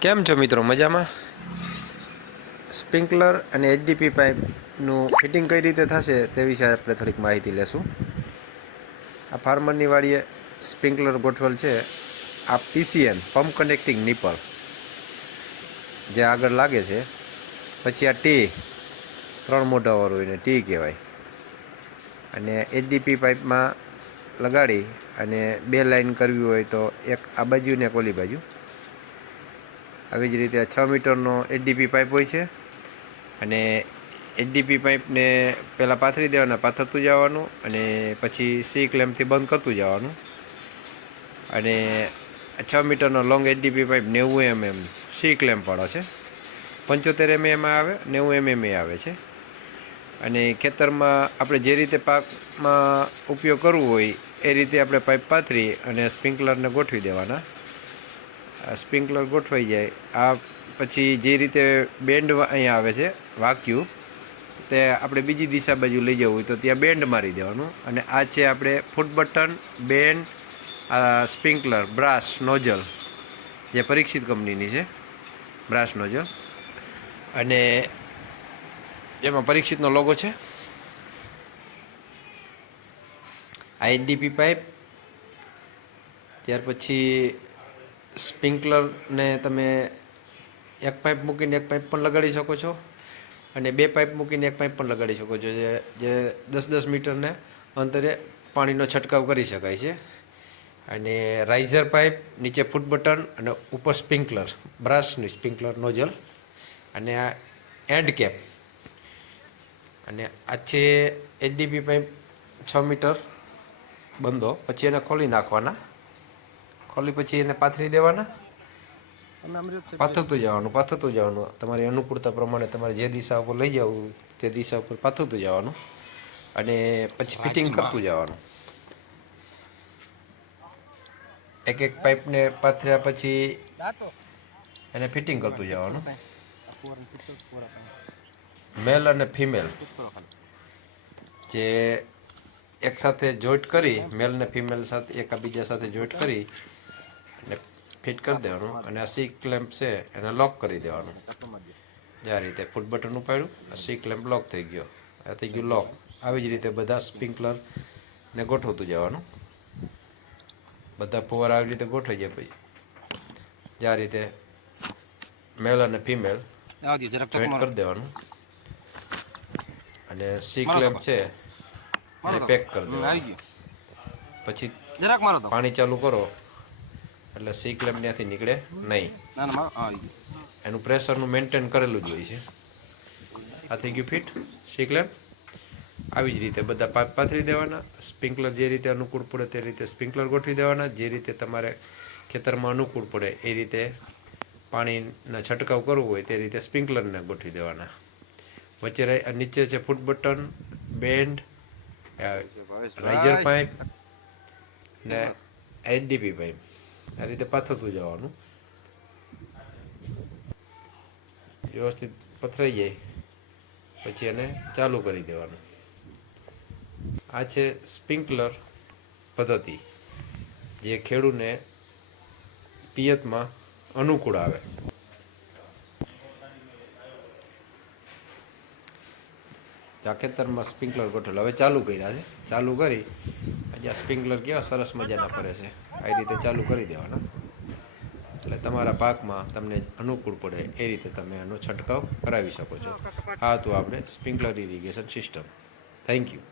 કેમ છો મિત્રો? મજામાં? સ્પ્રિંકલર અને એચડીપી પાઇપનું ફિટિંગ કઈ રીતે થશે તે વિશે આપણે થોડીક માહિતી લેશું. આ ફાર્મરની વાડીએ સ્પ્રિંકલર ગોઠવેલ છે. આ પીસીએન પમ્પ કનેક્ટિંગ નિપલ જે આગળ લાગે છે. પછી આ ટી 3 મોઢાવાળું એને ટી કહેવાય. અને એચડીપી પાઇપમાં લગાડી અને 2 લાઇન કરવી હોય તો એક આ બાજુ ને એક ઓલી બાજુ. આવી જ રીતે 6 મીટરનો એચડીપી પાઇપ હોય છે. અને એચડીપી પાઇપને પહેલાં પાથરી દેવાના, પાથરતું જવાનું અને પછી સી ક્લેમ્પથી બંધ કરતું જવાનું. અને 6 મીટરનો long HDP pipe 90 mm C ક્લેમ્પવાળો છે. 75 mm આવે, 90 mm આવે છે. અને ખેતરમાં આપણે જે રીતે પાકમાં ઉપયોગ કરવો હોય એ રીતે આપણે પાઇપ પાથરી અને સ્પ્રિંકલરને ગોઠવી દેવાના. સ્પ્રિંકલર ગોઠવાઈ જાય આ પછી જે રીતે બેન્ડ અહીંયા આવે છે વાક્યુ, તે આપણે બીજી દિશા બાજુ લઈ જવું હોય તો ત્યાં બેન્ડ મારી દેવાનું. અને આ છે આપણે foot button, bend, sprinkler, brass nozzle જે પરીક્ષિત કંપનીની છે, બ્રાસ નોઝલ. અને એમાં પરીક્ષિતનો લોગો છે. આ એચડીપી પાઇપ, ત્યાર પછી સ્પ્રિંકલરને તમે એક પાઇપ મૂકીને એક પાઇપ પણ લગાડી શકો છો અને 2 પાઇપ મૂકીને એક પાઇપ પણ લગાડી શકો છો, જે 10-10 મીટરને અંતરે પાણીનો છંટકાવ કરી શકાય છે. અને રાઇઝર પાઇપ, નીચે ફૂટ બટન અને ઉપર સ્પ્રિંકલર, બ્રાસની સ્પ્રિંકલર નોઝલ. અને આ એન્ડ કેપ. અને આ છે એચડીપી પાઇપ 6 મીટર બંધો. પછી એને ખોલી નાખવાના. ખોલી પછી એને પાથરી દેવાના. પાથરતું જવાનું તમારી અનુકૂળતા પ્રમાણે તમારે જે દિશા ઉપર લઈ જવું તે દિશા ઉપર પાથરતું જવાનું. અને પછી ફિટિંગ કરતું જવાનું. એક એક પાઇપને પાથર્યા પછી એને ફિટિંગ કરતું જવાનું. મેલ અને ફિમેલ જે એકસાથે જોઈન્ટ કરી, મેલ ને ફિમેલ સાથે એકબીજા સાથે જોઈન્ટ કરી અને ફિટ કરી દેવાનું. અને આ સી ક્લેમ્પ છે એને લોક કરી દેવાનું. જે આ રીતે ફૂટ બટન ઉપાડ્યું, આ સી ક્લેમ્પ લોક થઈ ગયો. આ થઈ ગયું લોક. આવી જ રીતે બધા સ્પ્રિંકલરને ગોઠવતું જવાનું. બધા ફુવારા આવી રીતે ગોઠવાઈ જાય પછી જે આ રીતે મેલ અને ફિમેલ જોઈન્ટ કરી દેવાનું. અને સી ક્લેમ્પ છે એને પેક કરી દેવાનું. પછી પાણી ચાલુ કરો એટલે સી ક્લેમ્પ ત્યાંથી નીકળે નહીં. એનું પ્રેશરનું મેન્ટેન કરેલું જ હોય છે. આ થઈ ગયું ફિટ સી ક્લેમ્પ. આવી જ રીતે બધા પાઇપ પાથરી દેવાના. સ્પ્રિંકલર જે રીતે અનુકૂળ પડે તે રીતે સ્પ્રિંકલર ગોઠવી દેવાના. જે રીતે તમારે ખેતરમાં અનુકૂળ પડે એ રીતે પાણીના છંટકાવ કરવો હોય તે રીતે સ્પ્રિંકલરને ગોઠવી દેવાના. વચ્ચે નીચે છે ફૂટ બટન, બેન્ડ, રાઇઝર પાઇપ ને એચડીપી પાઇપ. આ રીતે પાથરતું જવાનું. વ્યવસ્થિત પથરાઈ જાય પછી એને ચાલુ કરી દેવાનું. આ છે સ્પ્રિંકલર પદ્ધતિ જે ખેડૂતને પિયતમાં અનુકૂળ આવે. આ ખેતરમાં સ્પ્રિંકલર ગોઠવેલ હવે ચાલુ કર્યા છે. ચાલુ કરી આજે આ સ્પ્રિંકલર કેવા સરસ મજાના ફરે છે. આ રીતે ચાલુ કરી દેવાના એટલે તમારા પાકમાં તમને અનુકૂળ પડે એ રીતે તમે એનો છંટકાવ કરાવી શકો છો. આ હતું આપણે sprinkler irrigation system. Thank you.